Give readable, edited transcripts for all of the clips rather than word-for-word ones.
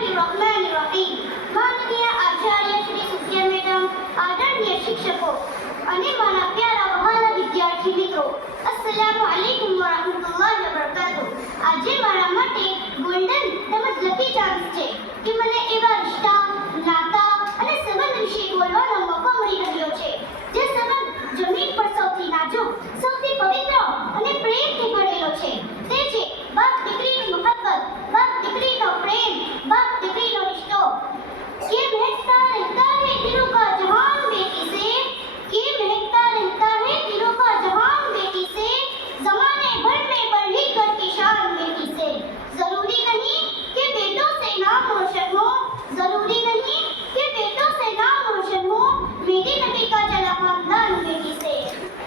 બિસ્મિલ્લાહિર્રહમાનિર્રહીમ. માનનીય આચાર્ય શ્રી સુફિયા મેડમ, આદરણીય શિક્ષકો અને મારા પ્યારા વહાલા વિદ્યાર્થી મિત્રો, અસ્સલામુ અલૈકુમ વરહમતુલ્લાહિ વબરકાતુહ. આજે મારા માટે ગોલ્ડન તેમજ લકી ચાન્સ છે કે મને એવા રિશ્તા, નાતા અને સંબંધ વિશે બોલવાનો મોકો મળી રહ્યો છે જે સંબંધ જમીન પર સૌથી નાજુક, સૌથી પવિત્ર અને પ્રેમથી ભરેલો છે. તે છે બાપ દીકરીની મોહબ્બત, બાપ દીકરીનો પ્રેમ, बाप દીકરીનો રિશ્તો. ये महकता रहता है दिलों का जहान बेटी से, ये महकता रहता है दिलों का जहान बेटी से, जमाने भर में बढ़ी घर की शान बेटी से. जरूरी नहीं कि बेटों से नाम रोशन हो, जरूरी नहीं कि बेटों से नाम रोशन हो, मेरी नबी का चला खानदान बेटी से.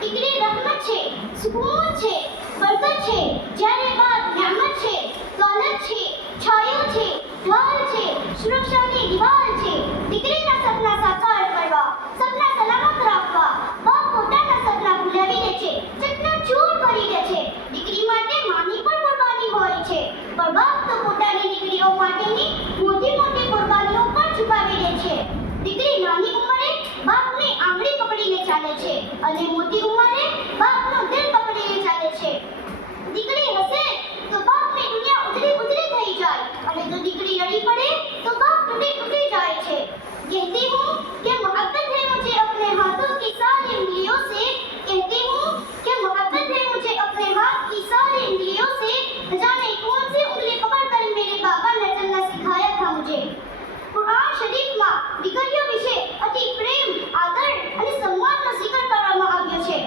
દીકરી રહમત છે, સુકૂન છે, બરકત છે, જ્યારે બાપ નિયામત છે, દौलत છે, છાયો છે, ઢાલ છે, સુરક્ષાની દિવાલ છે. દીકરીના સપના સાકાર કરવા, સપના સલામત રાખવા બાપ પોતાના સપના ભૂલાવી દે છે, ચકનાચૂર કરી દે છે. દીકરી માટે માની પણ કુરબાની હોય છે, પણ બાપ તો પોતાની દીકરીઓ માટેની મોટી મોટી કુરબાનીઓ પણ છુપાવી દે છે. દીકરી નાની ઉંમરે બાપની આંગળી પકડીને ચાલે છે અને મોટી ઉંમરે બાપનું દિલ પકડીને ચાલે છે. દીકરી હસે તો બાપની દુનિયા ઉજળી ઉજળી થઈ જાય અને જો દીકરી લડી પડે તો બાપ તૂટી તૂટી જાય છે. कहती हूँ कि मोहब्बत है मुझे अपने हाथों की सारी उंगलियों से, कहती हूँ कि मोहब्बत है मुझे अपने हाथ की सारी उंगलियों से, न जाने कौन सी उंगली पकड़कर मेरे बाबा ने चलना सिखाया था मुझे. કુરાન શરીફમાં દીકરીઓ વિશે અતિ પ્રેમ, આદર અને સન્માનનો જિકર કરવામાં આવ્યો છે.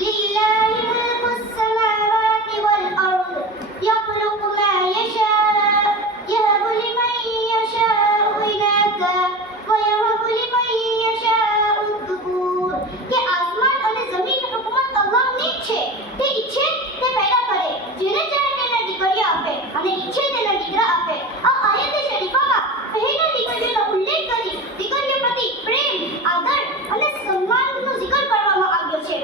લિલ્લાહિ મુલ્કુસ સમાવાતિ વલ અર્દ યખ્લુકુ મા યશા યહબુ લિમન યશાઉ ઇનાથા વ યહબુ લિમન યશાઉ ધુકૂર. કે આસમાન અને જમીનની હુકુમત અલ્લાહની જ છે. તે ઈચ્છે તે પેદા કરે, જેને ચાહે તેને દીકરીઓ આપે અને ઈચ્છે તેને દીકરા આપે. આ આયત શરીફામાં પહેલા દીકરીઓનો ઉલ્લેખ કરી દીકરીઓ પ્રતિ પ્રેમ, આદર અને સન્માનનો જિકર કરવામાં આવ્યો છે.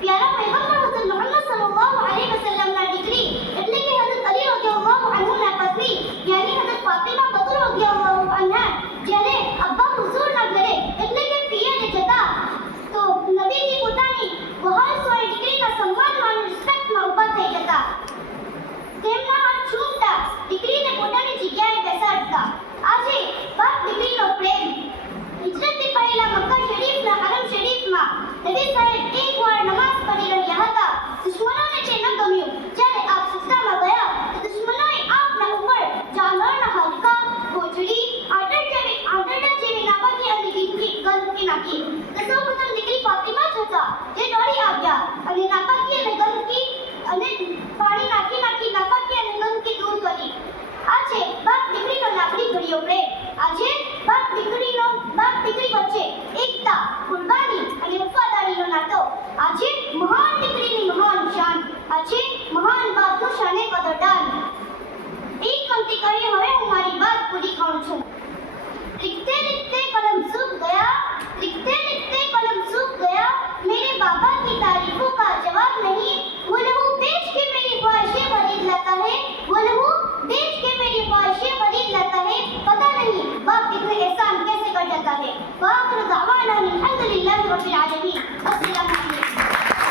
પ્યારા પૈગંબર હઝરત મુહમ્મદ સલ્લલ્લાહુ અલૈહિ વસલ્લમના દીકરી એટલે કે હઝરત અલી રઝિયલ્લાહુ અન્હુના પત્ની યાની હઝરત ફાતિમા બતુર રઝિયલ્લાહુ અન્હા જ્યારે અબ્બા હુઝુરના ઘરે એટલે કે પિયરે જતા તો નબીજી પોતાની વહાલસોય દીકરીના સન્માનમાં અને રિસ્પેક્ટમાં ઊભા થઈ જતા. તેમના હાથ છૂમતા, દીકરીને પોતાની જગ્યાએ બેસાડતા. આજે બાપ દીકરીનો પ્રેમ. હિજરતથી પહેલા મક્કા શરીફના હરમ શરીફમાં નબી સાહેબ એકવાર નમાઝ પઢી રહ્યા હતા. દુશ્મનોને તે ન ગમ્યું. જ્યારે આપ સજદામાં ગયા તો દુશ્મનોએ આપના ઉપર જાનવરના હાડકા, ભોજડી, આંતરડા જેવી નાપાકી અને ગંદકી નાખી. તો સૌપ્રથમ દીકરી ફાતિમા જ હતા જે દોડી આવ્યા અને નાપાકી અને